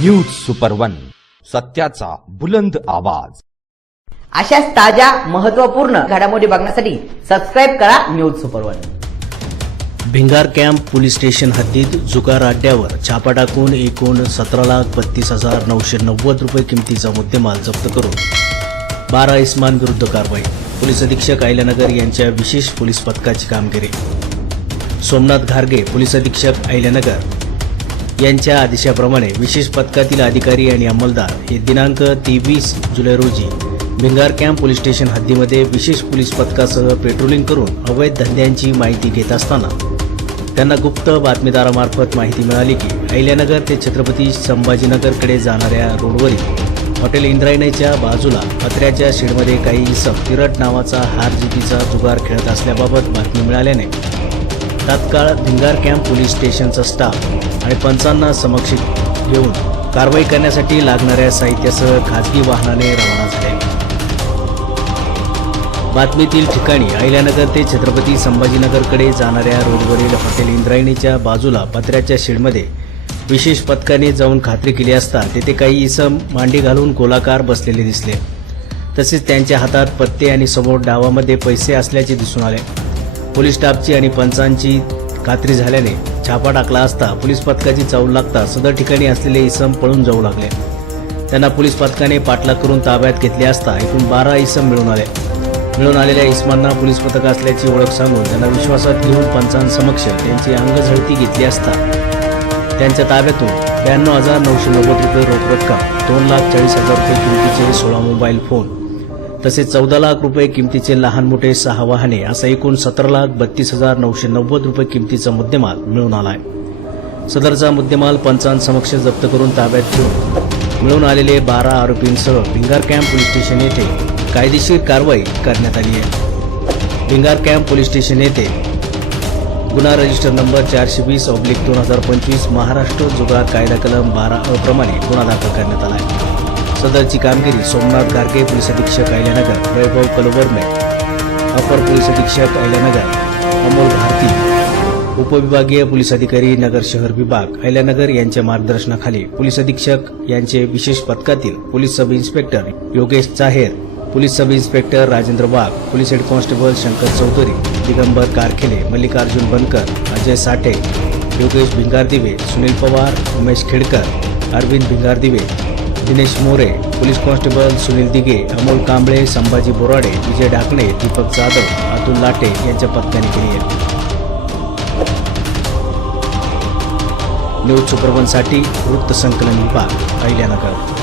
News super one सत्याचा बुलंद आवाज. अशाच ताज्या महत्त्वपूर्ण घडामोडी बघण्यासाठी सबस्क्राईब करा news super one Bhingar camp police station हद्दीत जुगार अड्ड्यावर छापा टाकून एकूण सतरा लाख बत्तीस हजार नऊशे नव्वद रुपये किमतीचा मुद्देमाल जप्त करून बारा इस्मान विरुद्ध कारवाई. पोलीस अधीक्षक अहिल्यानगर यांच्या विशेष पोलीस पथकाची कामगिरी. सोमनाथ घारगे पोलीस अधीक्षक अहिल्यानगर यांच्या आदेशाप्रमाणे विशेष पथकातील अधिकारी आणि अंमलदार हे दिनांक तेवीस जुलै रोजी भिंगार कॅम्प पोलीस स्टेशन हद्दीमध्ये विशेष पोलीस पथकासह पेट्रोलिंग करून अवैध धंद्यांची माहिती घेत असताना त्यांना गुप्त बातमीदारामार्फत माहिती मिळाली की अहिल्यानगर ते छत्रपती संभाजीनगरकडे जाणाऱ्या रोडवरील हॉटेल इंद्रायणीच्या बाजूला पत्र्याच्या शेडमध्ये काही इसम तिरट नावाचा हार जितीचा जुगार खेळत असल्याबाबत बातमी मिळाल्याने तात्काळ धिंगार कॅम्प पोलीस स्टेशनचा स्टाफ आणि पंचांना समक्ष घेऊन कारवाई करण्यासाठी लागणाऱ्या साहित्यासह खाजगी वाहनाने रवाना झाले. बातमीतील ठिकाणी अहिल्यानगर ते छत्रपती संभाजीनगरकडे जाणाऱ्या रोडवरील हॉटेल इंद्रायणीच्या बाजूला पत्र्याच्या शेडमध्ये विशेष पथकाने जाऊन खात्री केली असता तेथे काही इसम मांडी घालून गोलाकार बसलेले दिसले. तसेच त्यांच्या हातात पत्ते आणि समोर डावामध्ये पैसे असल्याचे दिसून आले. पोलीस स्टाफची आणि पंचांची खात्री झाल्याने छापा टाकला असता पोलीस पथकाची चावल लागता सदर ठिकाणी असलेले इसम पळून जाऊ लागले. त्यांना पोलीस पथकाने पाठलाग करून ताब्यात घेतले असता एकूण बारा इसम मिळून आले. मिळून आलेल्या इसमांना पोलीस पथक असल्याची ओळख सांगून त्यांना विश्वासात घेऊन पंचांसमक्ष त्यांची अंगझळती घेतली असता. त्यांच्या ताब्यातून ब्याण्णव हजार नऊशे नव्वद रुपये रोख रक्कम दोन लाख चाळीस हजार रुपये किमतीचे सोळा मोबाईल फोन तसेच चौदा लाख रुपये किमतीचे लहान मोठे सहा वाहने असा एकूण सतरा लाख बत्तीस हजार नऊशे नव्वद रुपये किमतीचा मुद्देमाल मिळून आलाय. सदरचा मुद्देमाल पंचांसमक्ष जप्त करून ताब्यात घेऊन मिळून आलेले बारा आरोपींसह भिंगार कॅम्प पोलीस स्टेशन येथे कायदेशीर कारवाई करण्यात आली आहे. भिंगार कॅम्प पोलीस स्टेशन येथे गुन्हा रजिस्टर नंबर चारशे वीस ऑब्लिक दोन हजार पंचवीस महाराष्ट्र जुगार कायदा कलम बारा अप्रमाणे प्रमाणे गुन्हा दाखल करण्यात आला आहे. सदरची कामगिरी सोमनाथ गारगे पोलीस अधीक्षक अहिल्यानगर वैभव कलवर्मे अपर पोलीस अधीक्षक अहिल्यानगर अमोल भारती उपविभागीय पोलीस अधिकारी नगर शहर विभाग अहिल्यानगर यांच्या मार्गदर्शनाखाली पोलीस अधीक्षक यांचे विशेष पथकातील police sub inspector Yogesh Chaher police sub inspector Rajendra Wagh police head constable Shankar Chaudhari Digambar Karkhele Mallikarjun Bankar Ajay Sathe Yogesh Bhingardive Sunil Pawar Umesh Khedkar Arvind Bhingardive Dinesh More police constable Sunil Dige Amol Kamble Sambhaji Borade Vijay Dhakne Deepak Jadhav Atul Late यांच्या पत्त्यांनी केली आहे. News सुपरवनसाठी वृत्त संकलन विभाग अहिल्यानगर.